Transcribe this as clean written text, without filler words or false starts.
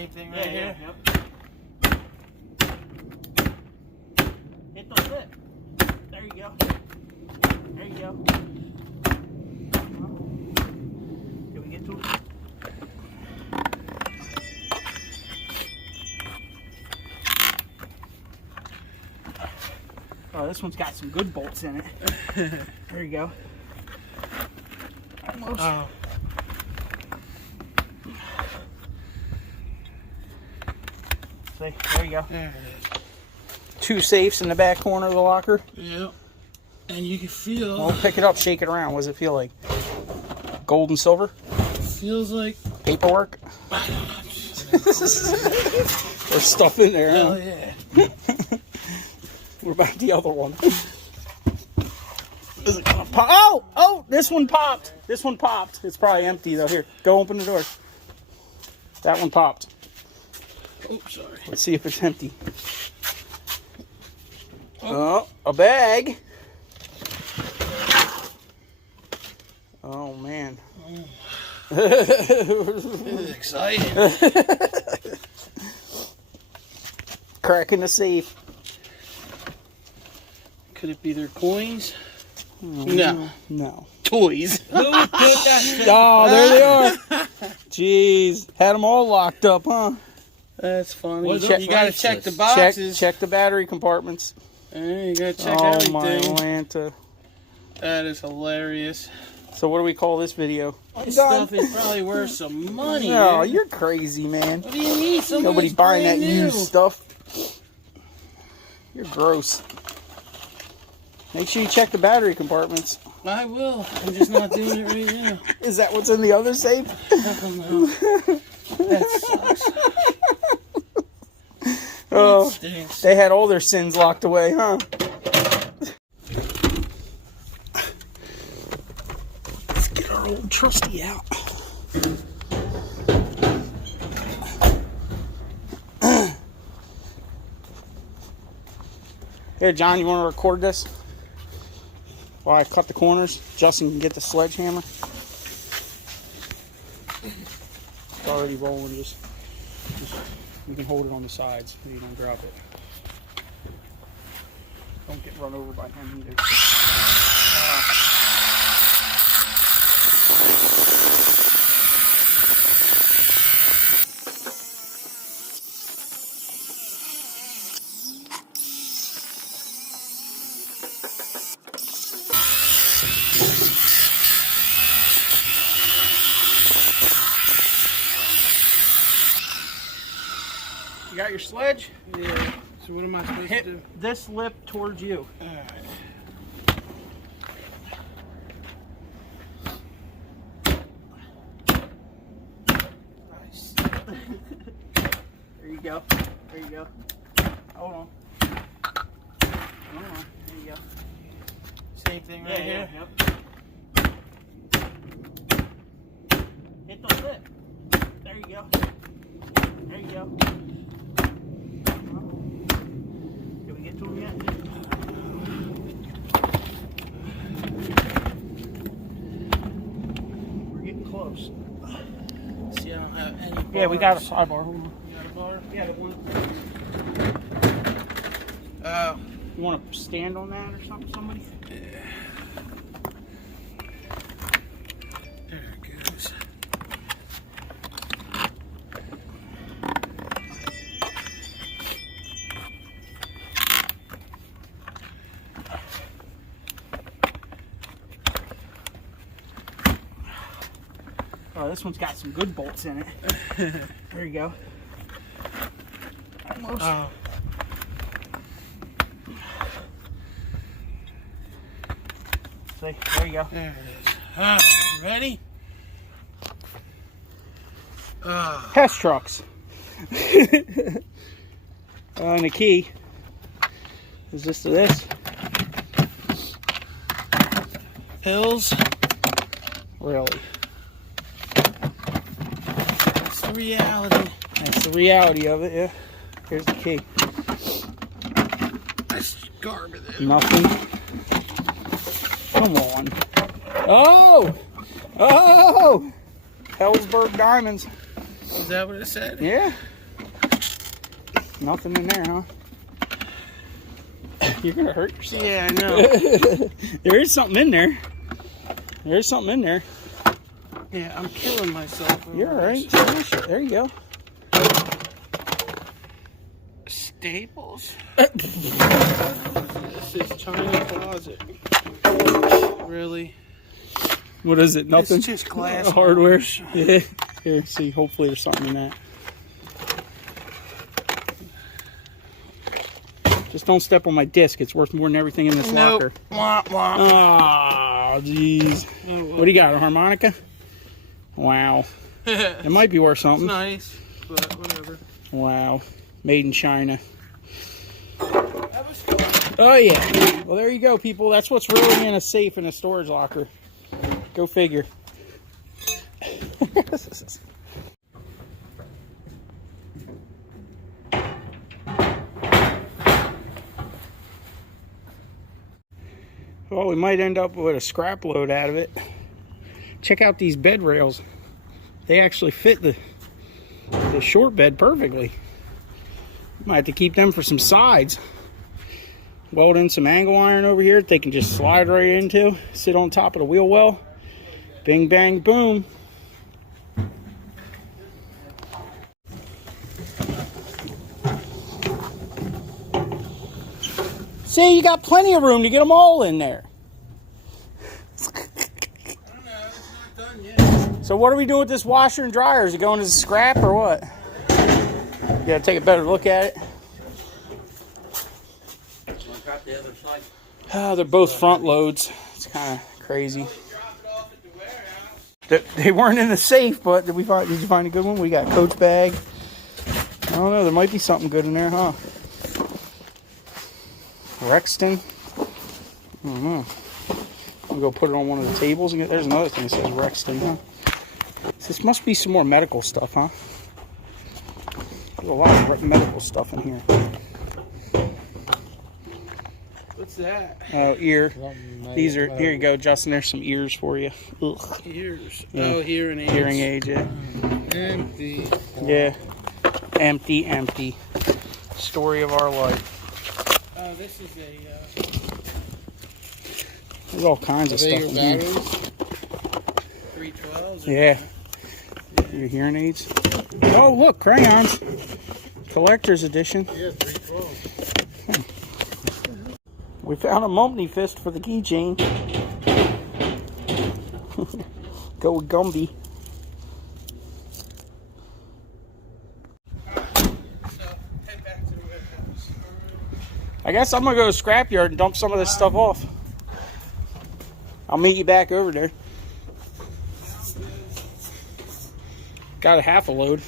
Same thing right here. Yep. Hit the lip. There you go. There you go. Can we get to it? Oh, this one's got some good bolts in it. There you go. Almost. Oh. See, there you go. There it is. 2 safes in the back corner of the locker. Yep. And you can feel. Well, pick it up, shake it around. What does it feel like? Gold and silver? Feels like. Paperwork? There's stuff in there. Hell Huh? yeah. What about the other one? Is it gonna pop? Oh! Oh! This one popped. This one popped. It's probably empty though. Here, go open the door. That one popped. Oh, sorry. Let's see if it's empty. Oh, a bag. Oh man. This is exciting. Cracking the safe. Could it be their coins? No. No. Toys. Oh, there they are. Jeez. Had them all locked up, huh? That's funny. What's You up, gotta priceless? check the boxes. Check the battery compartments. You gotta check Oh, everything. my Atlanta. That is hilarious. So what do we call this video? This stuff is probably worth some money. No, man. you're crazy, man. What do you mean? Nobody's buying that brand new. used stuff. You're gross. Make sure you check the battery compartments. I will. I'm just not doing it right now. Is that what's in the other safe? No. That sucks. Oh, That stinks. they had all their sins locked away, huh? Let's get our old trusty out. Here, John, you want to record this? While I cut the corners, Justin can get the sledgehammer. It's already rolling, just you can hold it on the sides so you don't drop it. Don't get run over by him either. You got your sledge? Yeah. So what am I supposed to do? Hit this lip towards you. Alright. Nice. There you go. There you go. Hold on. Hold on. There you go. Same thing right here. Yep. Hit the lip. There you go. There you go. Can we get to him yet? We're getting close. See, I don't have any bars. Yeah, we got a sidebar. Hold on. You got a bar? Yeah, the one. You want to stand on that or something, somebody? Yeah. There it goes. Oh, this one's got some good bolts in it. There you go. Almost. Oh. See, there you go. There it is. Ready? Test trucks. And the key is this to this. Pills. Really. That's the reality. That's the reality of it, yeah. Here's the key. That's garbage. Nothing. Come on. Oh! Oh! Hellsberg Diamonds. that what it said? Yeah. Nothing in there, huh? You're gonna hurt yourself. Yeah, I know. There is something in there. There's something in there. Yeah, I'm killing myself. over You're all right. this. There you go. Staples. This is China closet. Really? What is it? Nothing. It's just glass Hardware. bars. Yeah. Here, see. Hopefully, there's something in that. Just don't step on my disc. It's worth more than everything in this locker. Wah, wah. Oh, jeez. Oh, well. What do you got? A harmonica? Wow. It might be worth It's something. nice, but whatever. Wow. Made in China. That was cool. Oh, yeah. Well, there you go, people. That's what's really in a safe in a storage locker. Go figure. Well, we might end up with a scrap load out of it. Check out these bed rails. They actually fit the short bed perfectly. Might have to keep them for some sides. Weld in some angle iron over here that they can just slide right into. Sit on top of the wheel well. Bing, bang, boom. See, you got plenty of room to get them all in there. I don't know, it's not done yet. So what are we doing with this washer and dryer? Is it going as a scrap or what? You gotta take a better look at it. Oh, they're both front loads. It's kind of crazy. They weren't in the safe, but did you find a good one? We got a Coach bag. I don't know. There might be something good in there, huh? Rexton. I don't know. We'll go put it on one of the tables. And there's another thing that says Rexton, huh? This must be some more medical stuff, huh? There's a lot of medical stuff in here. What's that? Oh, ear. These are, here you go, Justin. There's some ears for you. Ugh. Ears. Yeah. Oh, hearing aids. Hearing aid, yeah. Empty. Yeah. Empty, empty. Story of our life. Oh, this is a... There's all kinds of stuff in here. 312s. Yeah. Your hearing aids. Oh, look, crayons. Collector's edition. Yeah, 312. We found a Mumpney fist for the keychain. Go with Gumby. So, head back to the warehouse. I guess I'm going to go to the scrapyard and dump some of this stuff off. I'll meet you back over there. Got a half a load.